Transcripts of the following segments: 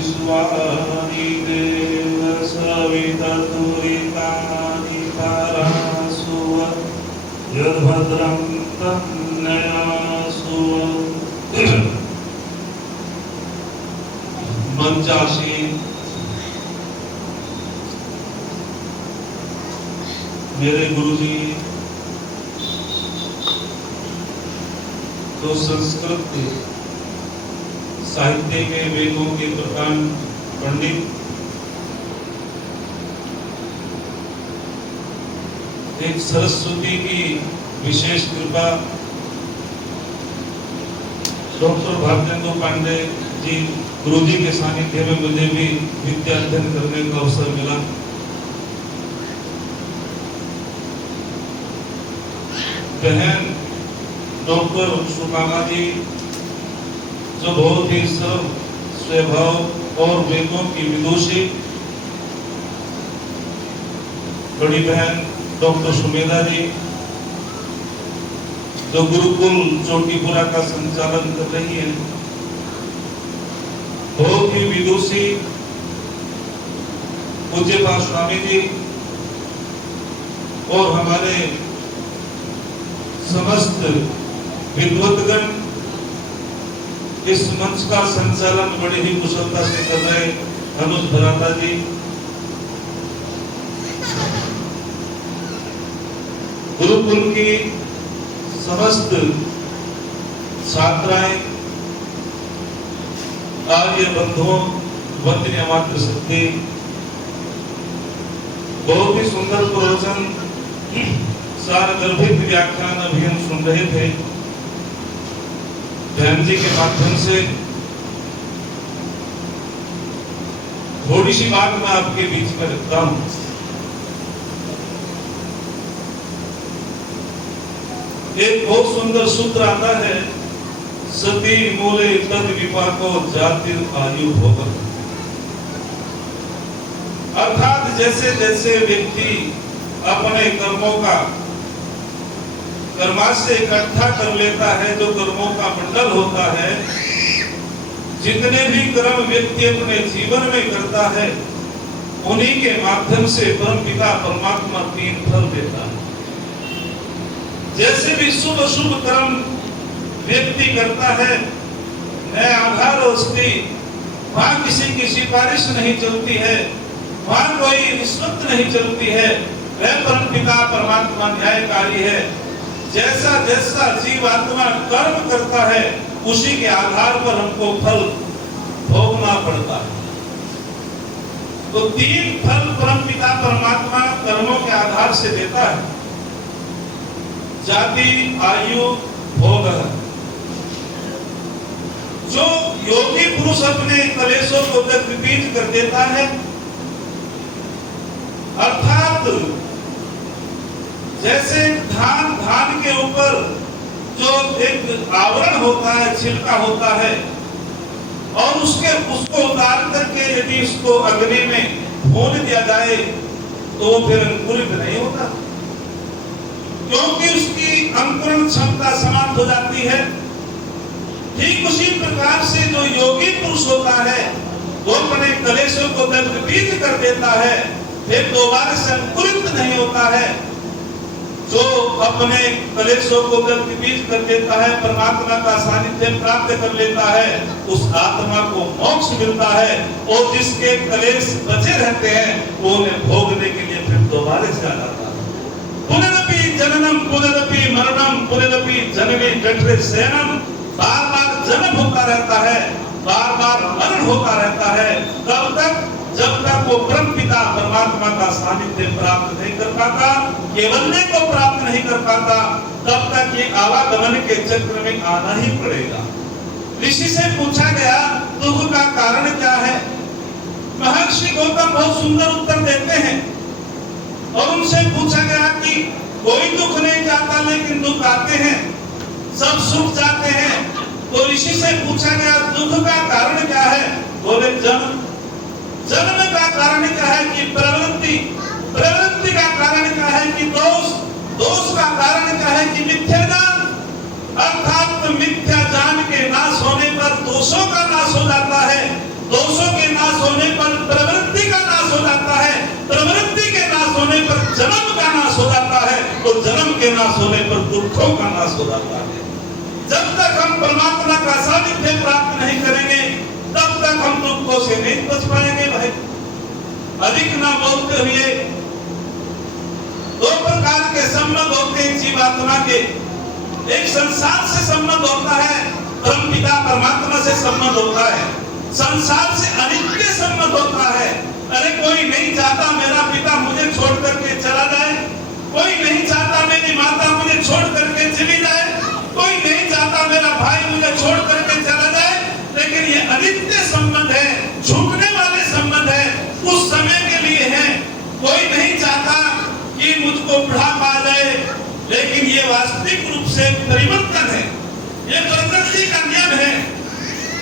विश्वानि देव सविता तुरितानि तारासु यद्भद्रं तन्नयासु। मंचासीन मेरे गुरुजी तो संस्कृत साहित्य के वेदों के प्रधान पंडित, एक सरस्वती की विशेष कृपा डॉक्टर भारतेंदु पांडे जी गुरुजी के सानिध्य में मुझे भी विद्या अध्ययन करने का अवसर मिला। बहन डॉक्टर सुकामा जी जो बहुत ही सरल स्वभाव और वेदों की विदुषी, बड़ी बहन डॉक्टर सुमेधा जी जो गुरुकुल चोटीपुरा का संचालन कर रही है, बहुत ही विदुषी पूज्यपाद स्वामी जी और हमारे समस्त विद्वतगण इस मंच का संचालन बड़ी ही कुशलता से कर रहे अनुज भराता जी, गुरुकुल की समस्त छात्राएं, आर्य बंधुओं, वंदनीय मातृ शक्ति, बहुत ही सुंदर प्रवचन सारगर्भित व्याख्यान अभी हम सुन रहे थे बहन जी के माध्यम से। थोड़ी सी बात मैं आपके बीच में रखता हूं। एक बहुत सुंदर सूत्र आता है, सती मूले तद विपाको जाति आयु भोगत। अर्थात जैसे जैसे व्यक्ति अपने कर्मों का कर्माशय इकट्ठा कर लेता है, जो कर्मों का मंडल होता है, जितने भी कर्म व्यक्ति अपने जीवन में करता है, उन्हीं के माध्यम से परमपिता परमात्मा तीन फल देता है। जैसे भी शुभ शुभ कर्म व्यक्ति करता है, नया आधार उसकी, वहां किसी की सिफारिश नहीं चलती है, वहां कोई रिश्वत नहीं चलती है, वह परमपिता परमात्मा न्यायकारी है। जैसा जैसा जीवात्मा कर्म करता है, उसी के आधार पर हमको फल भोगना पड़ता है। तो तीन फल परमपिता परमात्मा कर्मों के आधार से देता है, जाति आयु भोग। जो योगी पुरुष अपने कलेशों को दग्धपीठ कर देता है, अर्थात जैसे धान के ऊपर जो एक आवरण होता है, छिलका होता है, और उसको उतार करके यदि इसको अग्नि में भून दिया जाए तो वो फिर अंकुरित नहीं होता, क्योंकि उसकी अंकुरण क्षमता समाप्त हो जाती है। ठीक उसी प्रकार से जो योगी पुरुष होता है, वो अपने कलेशों को दग्धपीठ कर देता है, फिर दोबारा से अंकुरित नहीं होता है। जो अपने कलेशों को दग्धपीठ कर देता है, परमात्मा का सानिध्य प्राप्त कर लेता है, उस आत्मा को मोक्ष मिलता है। और जिसके कलेश बचे रहते हैं, वो उन्हें भोगने के लिए फिर दोबारा से आ जाता है। पुनरपि जननम पुनरपि मरणम पुनरपि जननी जठरे शयनम, बार बार जन्म होता रहता है, बार बार मरण होता रहता है। तब तक जब तक वो परमपिता परमात्मा का सानिध्य प्राप्त नहीं कर पाता, केवल्य को प्राप्त नहीं कर पाता, तब तक ये आवागमन के चक्र में आना ही पड़ेगा। ऋषि से पूछा गया दुख का कारण क्या है? महर्षि गौतम बहुत सुंदर उत्तर देते हैं। और उनसे पूछा गया कि कोई दुख नहीं जाता, लेकिन दुख आते हैं, सब सुख जाते हैं। तो ऋषि से पूछा गया दुख का कारण क्या है? बोले जन्म। जन्म का कारण क्या है? कि प्रवृत्ति। प्रवृत्ति का कारण क्या है? कि दोष। दोष का कारण क्या है? कि मिथ्या ज्ञान। अर्थात मिथ्या ज्ञान के नाश होने पर दोषों का नाश हो जाता है, दोषों के दुखों का नाश हो जाता है। जब तक हम परमात्मा का सानिध्य प्राप्त नहीं करेंगे तब तक हम दुखों से नहीं बच पाएंगे भाई। अधिक ना बोलते हुए दो प्रकार के संबंध होते हैं जीवात्मा के। एक संसार से संबंध होता है, परमपिता परमात्मा से संबंध होता है। संसार से अनित्य संबंध होता है। अरे कोई नहीं चाहता मेरा पिता मुझे छोड़ करके चला जाए, कोई नहीं चाहता मेरी माता मुझे छोड़ करके चली जाए, कोई नहीं चाहता मेरा भाई मुझे छोड़ करके चला जाए। लेकिन ये अनित्य संबंध है, झुकने वाले संबंध है, उस समय के लिए है। कोई नहीं चाहता कि मुझको बुढ़ापा आ जाए, लेकिन ये वास्तविक रूप से परिवर्तन है, ये प्रकृति का नियम है।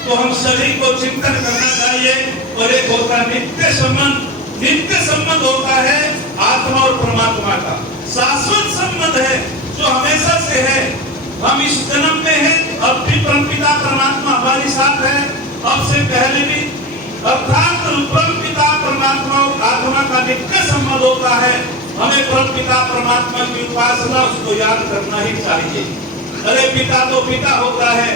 तो हम सभी को चिंतन करना चाहिए। और एक होता है नित्य संबंध। नित्य संबंध होता है आत्मा और परमात्मा का शाश्वत संबंध है, जो हमेशा से है। हम इस जन्म में हैं, अब भी परमपिता परमात्मा हमारे साथ है, अब से पहले भी। अर्थात परमपिता परमात्मा और आत्मा का नित्य संबंध होता है। हमें परमपिता परमात्मा की उपासना, उसको याद करना ही चाहिए। अरे पिता तो पिता होता है।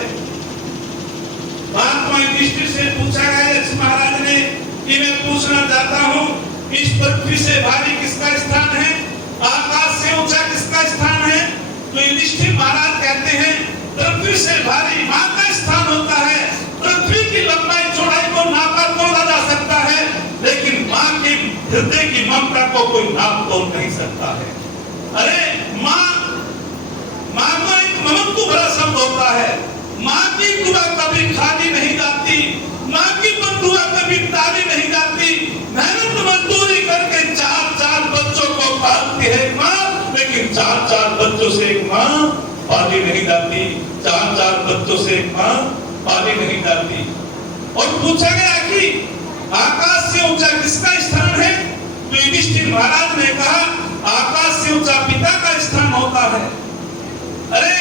महात्मा युधिष्ठिर से पूछा गया यक्ष महाराज ने कि मैं पूछना चाहता हूँ, इस पृथ्वी से भारी किसका स्थान है, आकाश से ऊंचा किसका स्थान है? तो युधिष्ठिर महाराज कहते हैं पृथ्वी से भारी मां का स्थान होता है। पृथ्वी की लंबाई चौड़ाई को नापा तोला जा सकता है, लेकिन मां के हृदय की ममता को कोई नाप तोल नहीं सकता है। अरे मां को एक ममत्व भरा शब्द होता है। मां की दुआ कभी खाली नहीं जाती, मां की दुआ कभी ताली नहीं जाती। मेहनत मजदूरी करके चार बच्चों को पालती है मां, लेकिन चार बच्चों से एक मां पाली नहीं जाती। चार बच्चों से एक मां पाली नहीं जाती। और पूछा गया कि आकाश से ऊंचा किसका स्थान है? तो युधिष्ठिर महाराज ने कहा आकाश से ऊंचा पिता का स्थान होता है। अरे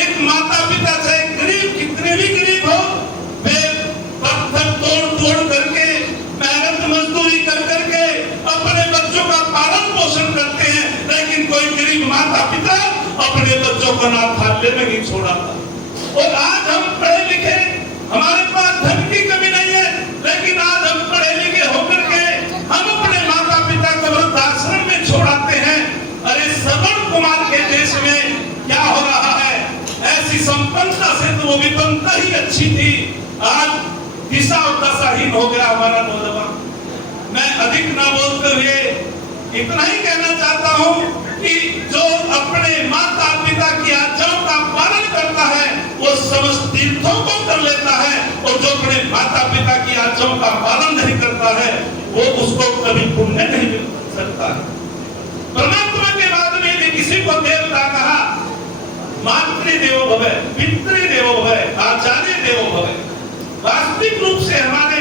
एक माता पिता चाहे गरीब कितने भी गरीब हो, वे पत्थर तोड़ करके मेहनत मजदूरी करके अपने बच्चों का पालन पोषण करते हैं, लेकिन कोई गरीब माता पिता अपने बच्चों को अनाथालय में नहीं छोड़ाता। और आज हम पढ़े लिखे, हमारे पास धन की कमी नहीं है, लेकिन आज हम पढ़े लिखे होकर के हम अपने माता पिता को वृद्धाश्रम में छोड़ाते हैं। अरे श्रवण कुमार के देश में क्या हो रहा है? ऐसी संपन्नता से तो वो विपन्नता ही अच्छी थी, आज दिशा और दशाहीन हो गया हमारा नौजवान। मैं अधिक न बोलते हुए इतना ही कहना चाहता हूँ कि जो अपने माता पिता की आज्ञाओं का पालन करता है वो समस्त तीर्थों को कर लेता है, और जो अपने माता पिता की आज्ञाओं का पालन नहीं करता है वो उसको कभी पुण्य नहीं मिल सकता है। परमात्मा के बाद में यदि किसी को देवता कहा, मातृदेवो भव, पितृदेवो भव, आचार्य देवो भव, वास्तविक रूप से हमारे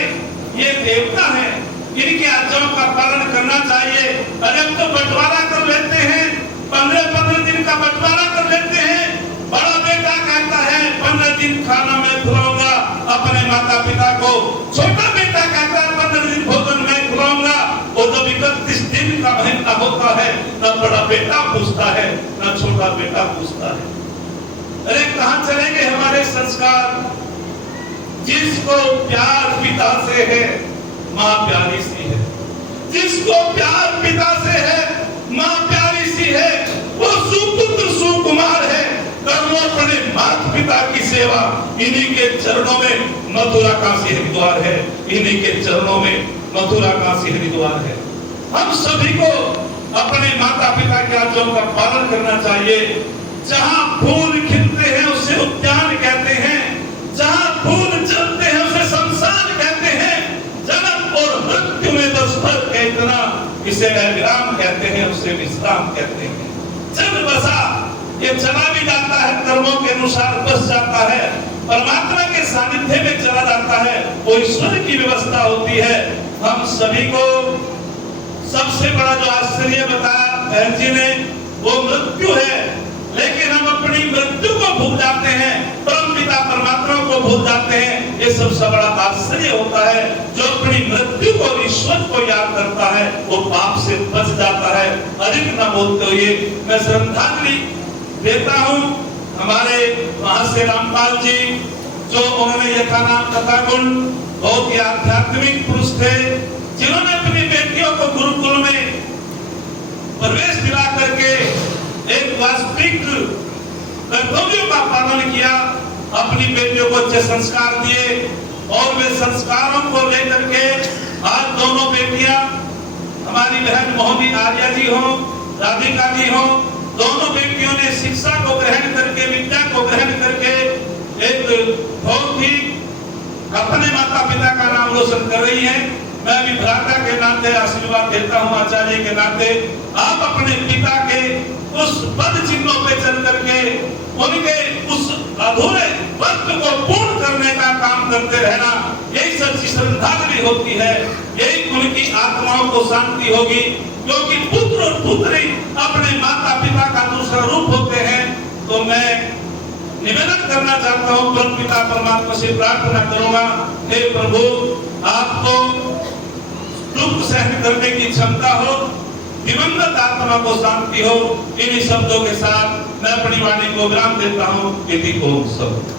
ये देवता हैं, इनकी आज्ञाओं का पालन करना चाहिए। अरे अब तो बंटवारा कर लेते हैं, 15 दिन का बंटवारा कर लेते हैं। बड़ा बेटा कहता है 15 दिन खाना मैं खिलाऊंगा अपने माता पिता को, छोटा बेटा कहता है 15 दिन भोजन मैं खिलाऊंगा। और जब 31 दिन का महीना होता है न बड़ा बेटा पूछता है न छोटा बेटा पूछता है। अरे कहां चलेंगे हमारे संस्कार? जिसको प्यार पिता से है मां प्यारी सी है, जिसको प्यार पिता से है मां प्यारी सी है, वो सुपुत्र सुकुमार है। कर लो अपने माता पिता की सेवा, इन्हीं के चरणों में मथुरा काशी हरिद्वार है, इन्हीं के चरणों में मथुरा काशी हरिद्वार है। हम सभी को अपने माता पिता की आज्ञाओं का पालन करना चाहिए। जहां फूल खिलते हैं उसे उद्यान कहते हैं, जहां फूल चलते हैं उसे शमशान कहते हैं। जन्म और मृत्यु में 10 फर्क है इतना, इसे विराम कहते हैं, उसे विश्राम कहते हैं। चल बसा, ये चला भी जाता है, कर्मों के अनुसार बस जाता है, परमात्मा के सानिध्य में चला जाता है, वो ईश्वर की व्यवस्था होती है। हम सभी को सबसे बड़ा जो आश्चर्य बताया बहन जी ने वो मृत्यु है, लेकिन हम अपनी मृत्यु को भूल जाते हैं, परमपिता परमात्मा को भूल जाते हैं। ये सबसे बड़ा आश्चर्य होता है। जो अपनी मृत्यु को ईश्वर को याद करता है वो पाप से बच जाता है। अधिक न बोलते हुए मैं श्रद्धांजलि देता हूँ हमारे महर्षि रामपाल जी, जो उन्होंने यथा नाम तथा गुण, बहुत ही आध्यात्मिक पुरुष थे, जिन्होंने अपनी बेटियों को गुरुकुल में प्रवेश दिला करके एक वास्तविक कर्तव्यों का पालन किया, अपनी बेटियों को अच्छे संस्कार दिए और वे संस्कारों को लेकर के आज दोनों बेटियां, हमारी बहन मोहिनी आर्या जी हो, राधिका जी हो, दोनों बेटियों ने शिक्षा को ग्रहण करके, विद्या को ग्रहण करके एक बहुत ही अपने माता पिता का नाम रोशन कर रही हैं। मैं भी भ्राता के नाते आशीर्वाद देता हूं, आचार्य के नाते आप अपने पिता के उस पद चिन्हों पे चल करके उनके उस अधूरे वक्त को पूर्ण करने का काम करते रहना, यही सच्ची श्रद्धांजलि होती है, यही उनकी आत्माओं को शांति होगी, क्योंकि पुत्र और पुत्री अपने माता पिता का दूसरा रूप होते हैं। तो मैं निवेदन करना चाहता हूँ, परम पिता परमात्मा से प्रार्थना करूंगा, हे प्रभु आपको दुख सहन करने की क्षमता हो, दिवंगत आत्मा को शांति हो। इन्हीं शब्दों के साथ मैं अपनी वाणी को विराम देता हूँ। इति ओम सब।